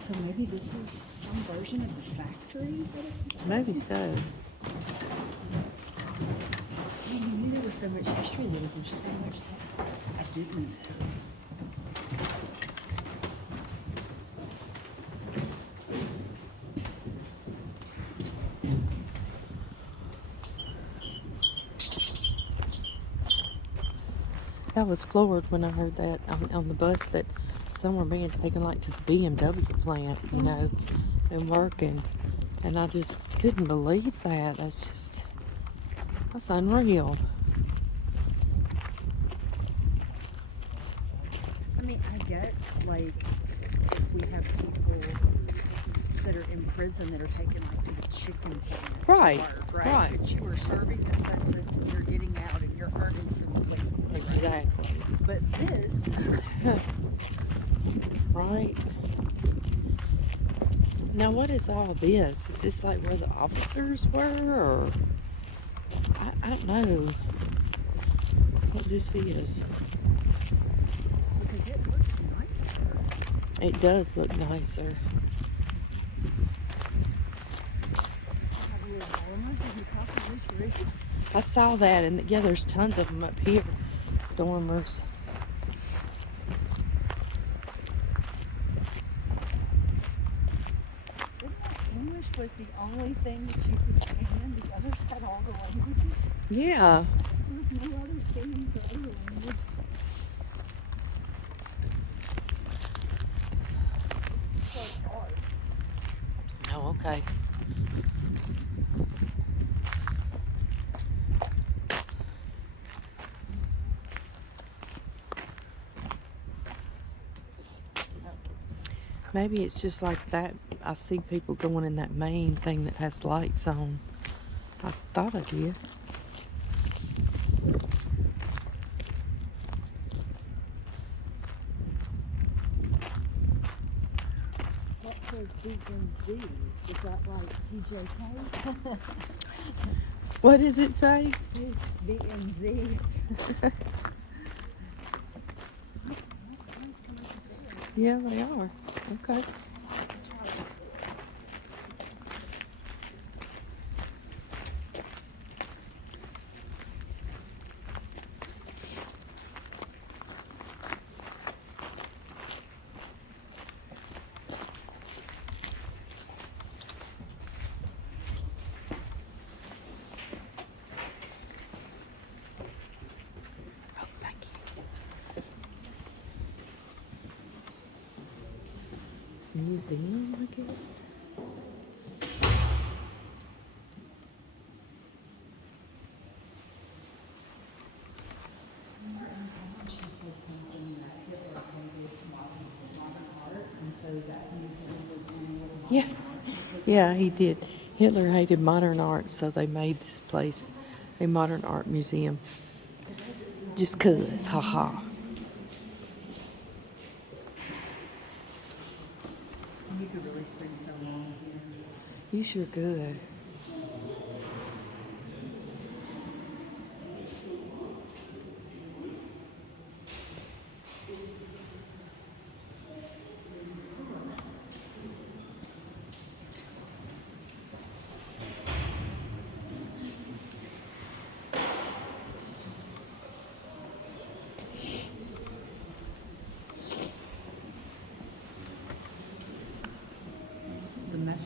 So maybe this is some version of the factory that it was. Maybe so. I knew there was so much history there, there's so much that I didn't know. I was floored when I heard that on the bus that some were being taken like to the BMW plant, you know, and working. And I just couldn't believe that. That's unreal. I mean, I get, like, if we have people that are in prison that are taken, like, to the chicken plant. Right, Work, right. But you are serving the sentence and you're getting out and you're earning some money. Exactly. But this... Right. Now, what is all this? Is this like where the officers were, or I don't know what this is. Because it looks nicer. It does look nicer. Have a little dormers at the top of this ridge. I saw that, and yeah, there's tons of them up here. Dormers. English was the only thing that you could stand. The others had all the languages. Yeah. There was no other standing for other language. So art. Oh, okay. Maybe it's just like that. I see people going in that main thing that has lights on. I thought I did. What says BNZ? Is that like TJK? What does it say? BNZ. Yeah, they are. Okay. Oh, thank you. It's a museum, I guess. Yeah, yeah, he did. Hitler hated modern art, so they made this place a modern art museum. Just 'cause, haha. You could really spend so long here. You sure could.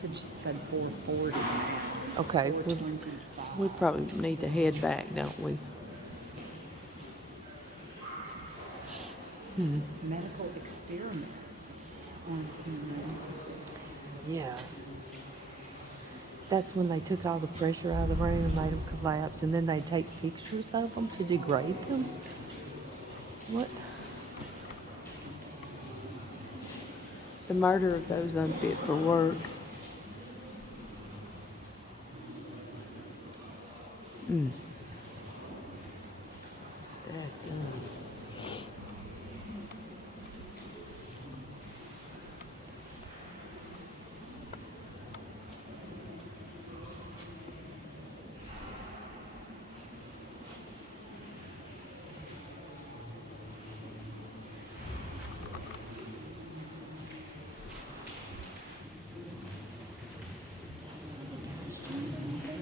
message that said 440. Okay, we probably need to head back, don't we? Medical experiments on humans. Yeah. That's when they took all the pressure out of the room and made them collapse, and then they take pictures of them to degrade them. What? The murder of those unfit for work.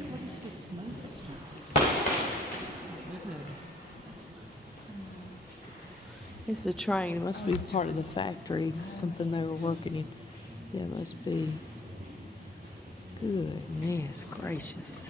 What is the smoke stuff? It's a train. It must be part of the factory, something they were working in. Yeah, it must be. Goodness gracious.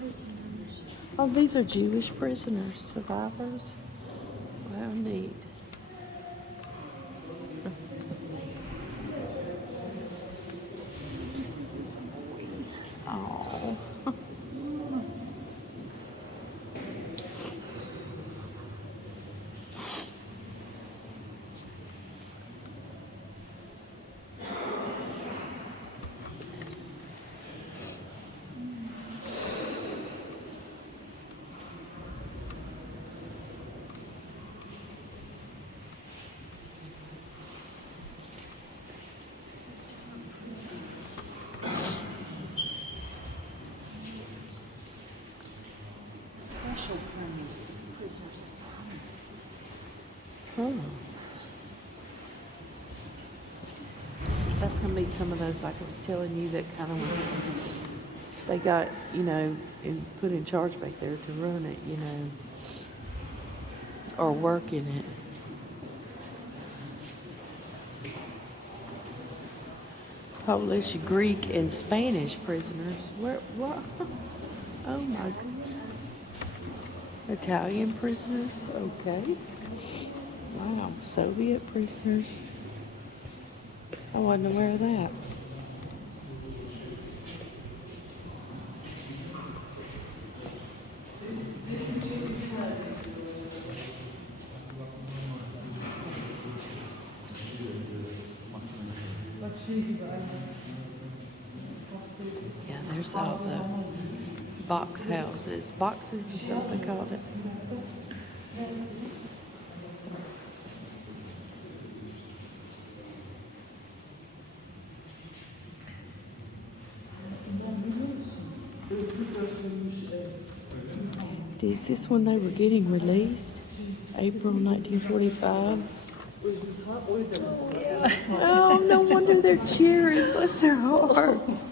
Prisoners. Oh, these are Jewish prisoners, survivors. Wow, neat. This is annoying. Oh. Special permits, prisoners of permits. Oh. That's gonna be some of those, like I was telling you, that kind of was. They got, put in charge back there to run it, or work in it. Polish, Greek, and Spanish prisoners. What? Oh my goodness. Italian prisoners, okay. Wow, Soviet prisoners. I wasn't aware of that. Yeah, there's all the box houses. Boxes is what they called it. Is this when they were getting released? April 1945? Oh, no wonder they're cheering. Bless their hearts.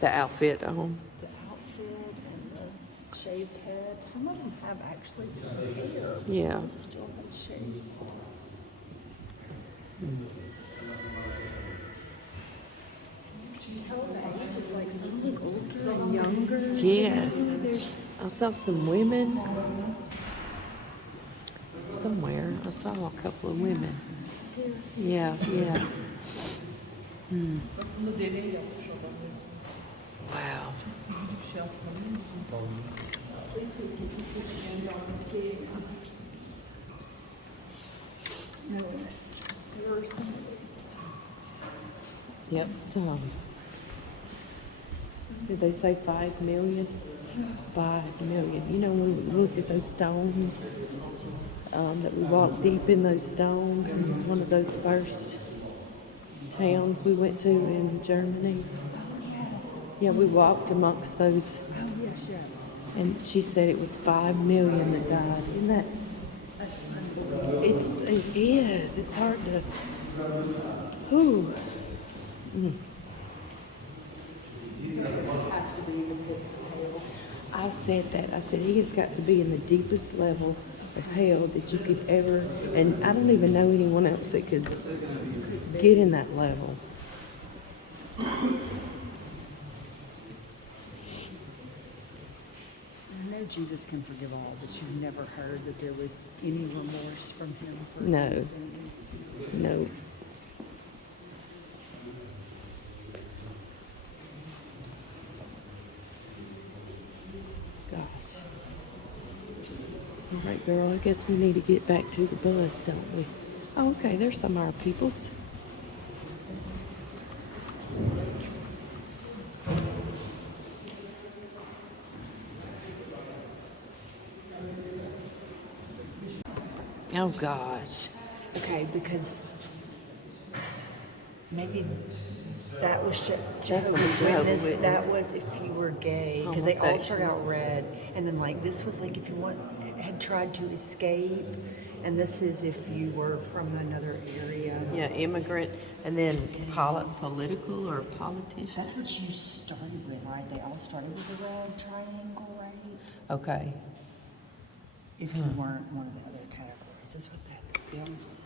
The outfit on. The outfit and the shaved head. Some of them have actually some hair. but Yeah. they're still not shaved. Can you tell the ages? Like some look older and younger. Yes. There's I saw some women. Somewhere. I saw a couple of women. Yeah. Wow. no. There are some at least. Yep, some. Did they say 5 million? 5 million. You know, when we looked at those stones, that we walked deep in those stones in one of those first towns we went to in Germany. Yeah, we walked amongst those. Oh, yes, yes. And she said it was 5 million that died. Isn't that? It is. It's hard to. Whew. It has to be in the pits of hell. I said that. I said he has got to be in the deepest level of hell that you could ever. And I don't even know anyone else that could get in that level. I know Jesus can forgive all, but you've never heard that there was any remorse from him for No. anything. No. Gosh. All right, girl, I guess we need to get back to the bus, don't we? Oh, okay, there's some of our peoples. Oh, gosh. Okay, because maybe that was That's Jehovah's the Jehovah's Witness. Witness. That was if you were gay, because they all Homosexual. start out red, and then like this was like if you had tried to escape, and this is if you were from another area. Yeah, immigrant, and then political or politician. That's what you started with, right? They all started with a red triangle, right? Okay. If you weren't one of the other categories, is what that film said.